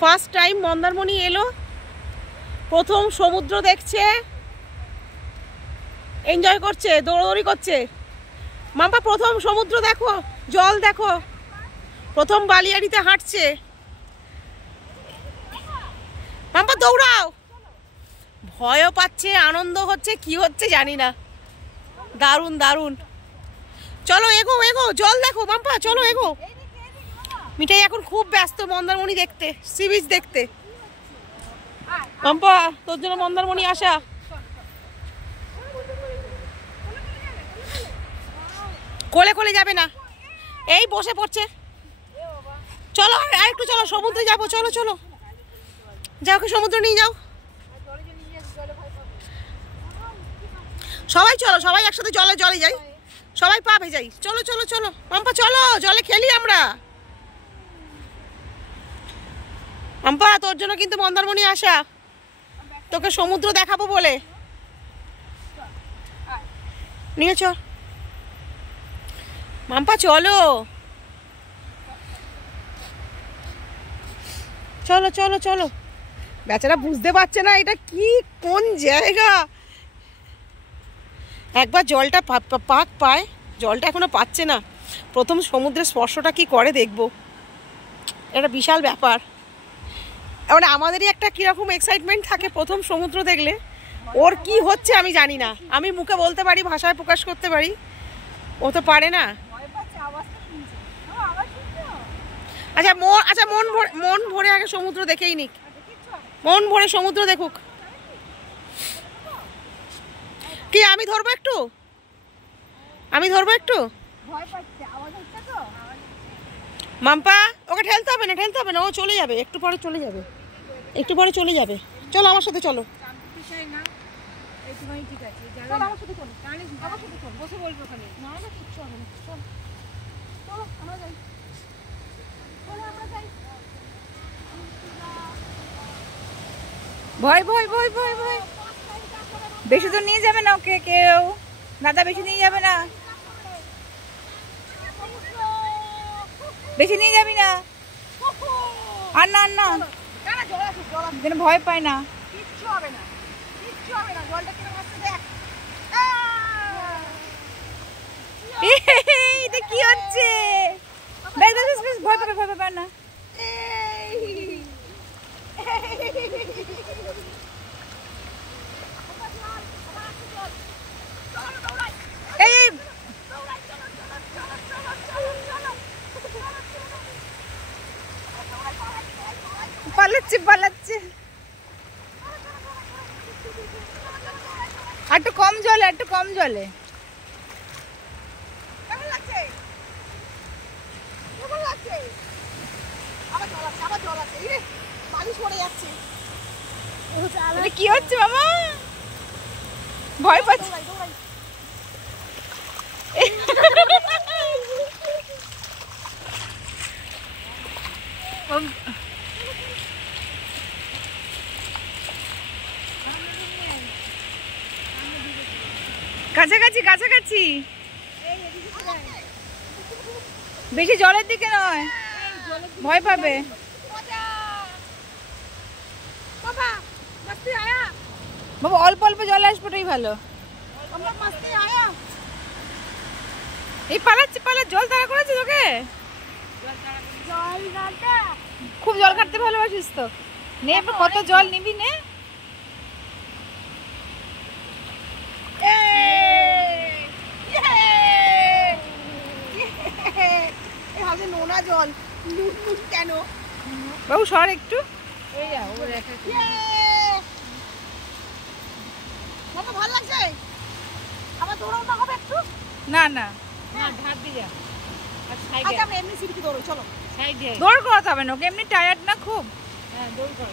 First time Mandarmani এলো, প্রথম সমুদ্র দেখছে, এনজয় করছে, দৌড়দৌড়ি করছে। মাম্পা প্রথম সমুদ্র দেখো, জল দেখো, প্রথম বালিয়াড়িতে হাঁটছে। মাম্পা দৌড়াও। ভয়ও পাচ্ছে, আনন্দ হচ্ছে, কি হচ্ছে জানি না। দারুণ দারুণ। চলো এগো এগো, জল দেখো মাম্পা, চলো এগো। মিঠাই এখন খুব ব্যস্ত মন্দারমণি দেখতে, সি বিচ দেখতে। মাম্পা তোর জন্য মন্দারমণি আসা। কোলে কোলে যাবে না, এই বসে পড়ছে। চলো আর একটু চলো, সমুদ্রে যাবো, চলো চলো যাও, সমুদ্র নিয়ে যাও। সবাই চলো, সবাই একসাথে জলে জলে যাই, সবাই পা ভেজাই। চলো চলো চলো মাম্পা, চলো জলে খেলি আমরা। মাম্পা তোর জন্য কিন্তু মন্দারমণি আসা, তোকে সমুদ্র দেখাবো বলে। নিয়ে চল মাম্পা, চলো চলো চলো চলো। বেচারা বুঝতে পারছে না এটা কি, কোন জায়গা। একবার জলটা পাক পায়, জলটা এখনো পাচ্ছে না। প্রথম সমুদ্রের স্পর্শটা কি করে দেখবো, এটা বিশাল ব্যাপার। এবার আমাদেরই একটা কিরকম এক্সাইটমেন্ট থাকে প্রথম সমুদ্র দেখলে, ওর কি হচ্ছে আমি জানি না। আমি মুখে বলতে পারি, ভাষায় প্রকাশ করতে পারি, ও তো পারে না। আচ্ছা মন ভরে আগে সমুদ্র দেখেই নিক, মন ভরে সমুদ্র দেখুক। কি আমি ধরবো একটু, আমি ধরবো একটু। মাম্পা ওকে ঠেলতে হবে না, ঠেলতে হবে না, ও চলে যাবে, একটু পরে চলে যাবে, একটু পরে চলে যাবে। চলো আমার সাথে চলো। ভয় ভয় ভয় ভয় ভয়, বেশি তো নিয়ে যাবে না ওকে কেউ, দাদা বেশি নিয়ে যাবে না, বেশি নিয়ে যাবি না। আর না আর না, যেন ভয় পায় না। কিচ্ছু হবে না, কিচ্ছু হবে না, জলটা কিরকম আসছে দেখ। এটা কি হচ্ছে, ভয় পাবে, ভয় পাবে না। পালাচ্ছে পালাচ্ছে, একটু কম জলে, একটু কম জলে। কি হচ্ছে মামা, ভয় পাচ্ছে। কাছাকাছি কাছাকাছি, বেশি জলের দিকে নয়, ভয় পাবে। বাবা অল্প অল্প জলে আসবোটাই ভালো। এই পালাচ্ছে পালাচ্ছে, জল তাড়া করেছে তোকে, খুব জল কাটতে ভালোবাসিস তো। নে কত জল নিবি নে। নোনা জল কেন বাবু, সর একটু। ভালো লাগছে, আবার দৌড়ানো হবে একটু। না না, এমনি সিঁড়ি দৌড়ো, চলো দৌড় করাতে হবে না ওকে, এমনি টায়ার্ড না খুব। হ্যাঁ দৌড় করো।